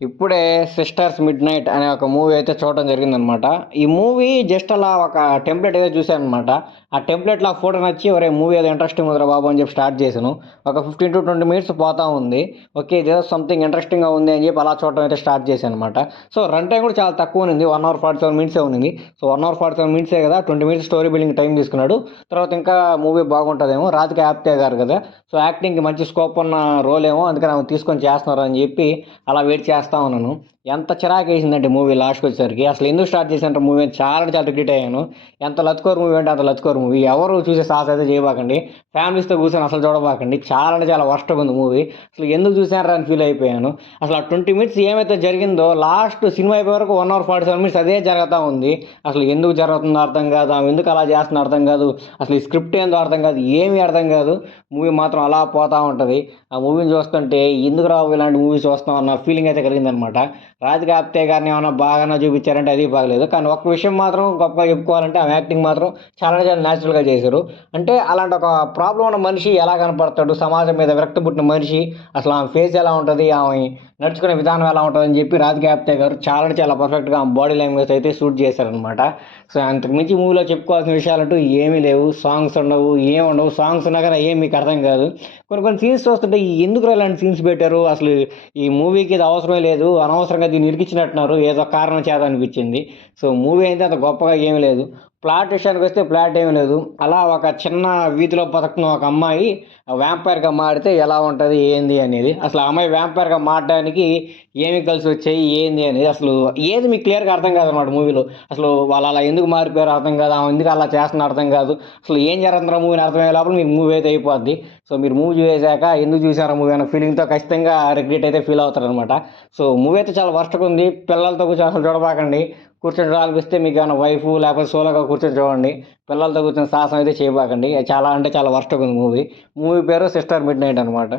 ఇప్పుడే 'sisters mid night' అనే ఒక మూవీ అయితే చూడడం జరిగిందనమాట. ఈ మూవీ జస్ట్ అలా ఒక టెంప్లెట్ అయితే చూశాననమాట. ఆ టెంప్లెట్‌లో ఆ ఫోటో నచ్చి ఒరేయ్! మూవీ ఏదో ఇంట్రెస్టింగ్ ఉందిరా బాబు అని చెప్పి స్టార్ట్ చేశాను. ఒక 15-20 మినిట్స్ పోతా ఉంది. ఓకే. ఇదేదో సంథింగ్ ఇంట్రెస్టింగ్‌గా ఉంది అని చెప్పి అలా చూడటం అయితే స్టార్ట్ చేశాననమాట. సో, రన్ టైమ్ కూడా చాలా తక్కువ ఉన్నింది. 1 అవర్ 47 మినిట్సే ఉన్నింది. సో, 1 అవర్ 47 మినిట్సే కదా! 20 మినిట్స్ స్టోరీ బిల్డింగ్ టైం తీసుకున్నాడు. తర్వాత ఇంకా మూవీ బాగుంటదేమో. రాధిక ఆప్టే గారు కదా! సో, యాక్టింగ్‌కి మంచి స్కోప్ ఉన్న రోలేమో అందుకని ఆమెను తీసుకొని చేస్తున్నారు అని చెప్పి అలా వెయిట్ చేస్తా ఉన్నాను. ఎంత చిరాకేసిందంటే మూవీ లాస్ట్‌కొచ్చేసరికి. అసలు ఎందుకు స్టార్ట్ చేశానురా మూవీ అని చాలా అంటే చాలా రిగ్రెట్ అయ్యాను. ఎంత లత్కోర్ మూవీ అంటే అంత లత్కోర్ మూవీ. ఎవరు చూసే సాహసం అయితే చేయబాకండి. ఫ్యామిలీస్‌తో కూర్చొని అసలు చూడబాకండి. చాలా అంటే చాలా వరస్ట్‌గా ఉంది మూవీ. అసలు ఎందుకు చూసానురా అని ఫీల్ అయిపోయాను. అసలు ఆ 20 మినిట్స్ ఏమైతే జరిగిందో లాస్ట్ సినిమా అయిపోయే వరకు 1 అవర్ 47 మినిట్స్ అదే జరుగుతా ఉంది. అసలు ఎందుకు జరుగుతుందో అర్థం కాదు. ఆమె ఎందుకు అలా చేస్తుందో అర్థం కాదు. అసలు ఈ స్క్రిప్ట్ ఏందో అర్థం కాదు. ఏమీ అర్థం కాదు. మూవీ మాత్రం అలా పోతా ఉంటది. ఆ మూవీని చూస్తుంటే ఎందుకురా బాబు ఇలాంటి మూవీ చూస్తున్నాం అన్న ఫీలింగ్ అయితే కలిగిందనమాట. రాధిక ఆప్తే గారిని ఏమన్నా బాగానే చూపించారంటే అది బాగలేదు. కానీ ఒక్క విషయం మాత్రం గొప్పగా చెప్పుకోవాలంటే ఆమె యాక్టింగ్ మాత్రం చాలా చాలా న్యాచురల్‌గా చేశారు. అంటే అలాంటి ఒక ప్రాబ్లమ్ ఉన్న మనిషి ఎలా కనపడతాడు, సమాజం మీద విరక్తి పుట్టిన మనిషి, అసలు ఆమె ఫేస్ ఎలా ఉంటది, ఆమె నడుచుకునే విధానం ఎలా ఉంటదని చెప్పి రాధిక ఆప్తే గారు చాలా అంటే చాలా పర్ఫెక్ట్‌గా ఆమె బాడీ లాంగ్వేజ్ అయితే షూట్ చేశారనమాట. సో, అంతకు మించి మూవీలో చెప్పుకోవాల్సిన విషయాలంటూ ఏమీ లేవు. సాంగ్స్ ఉండవు, ఏం ఉండవు. సాంగ్స్ ఉన్నా గాని అయ్యేం మీకు అర్థం కాదు. కొన్ని కొన్ని సీన్స్ చూస్తుంటే ఎందుకురా ఇలాంటి సీన్స్ పెట్టారు? అసలు ఈ మూవీకి ఇది అవసరమే లేదు. అనవసరంగా దీన్ని ఇరికిచ్చినట్టున్నారు. ఏదో కారణం చేత అనిపించింది. సో, మూవీ అయితే అంత గొప్పగా ఏమీ లేదు. ప్లాట్ విషయానికొస్తే ప్లాట్ ఏమీ లేదు. అలా ఒక చిన్న వీధిలో బతుకుతున్న ఒక అమ్మాయి వ్యాంపైర్‌గా మారితే ఎలా ఉంటది? ఏంది అనేది. అసలు ఆ అమ్మాయి వ్యాంపైర్‌గా మారడానికి ఏమి కలిసొచ్చాయి? ఏంది అనేది అసలు ఏది మీకు క్లియర్‌గా అర్థం కాదనమాట మూవీలో. అసలు వాళ్ళు అలా ఎందుకు మారిపోయారో అర్థం కాదు. ఆమె ఎందుకు అలా చేస్తుందో అర్థం కాదు. అసలు ఏం జరుగుతుందిరా మూవీ అని అర్థమయ్యే లోపల మీకు మూవీ అయితే అయిపోద్ది. సో, మీరు మూవీ చూసేసాక ఎందుకు చూసారా మూవీ అన్న ఫీలింగ్‌తో ఖచ్చితంగా రిగ్రెట్ అయితే ఫీల్ అవుతారనమాట. సో, మూవీ అయితే చాలా వరస్ట్‌గా ఉంది. పిల్లలతో కూర్చొని అసలు చూడబాకండి. కూర్చొని చూడాలనిపిస్తే మీకేమైనా వైఫు లేకపోతే సోలోగా కూర్చొని చూడండి. పిల్లలతో కూర్చొని సాహసం అయితే చేయబాకండి. చాలా అంటే చాలా వరస్ట్‌గా ఉంది మూవీ. మూవీ పేరు 'సిస్టర్ మిడ్ నైట్' అనమాట.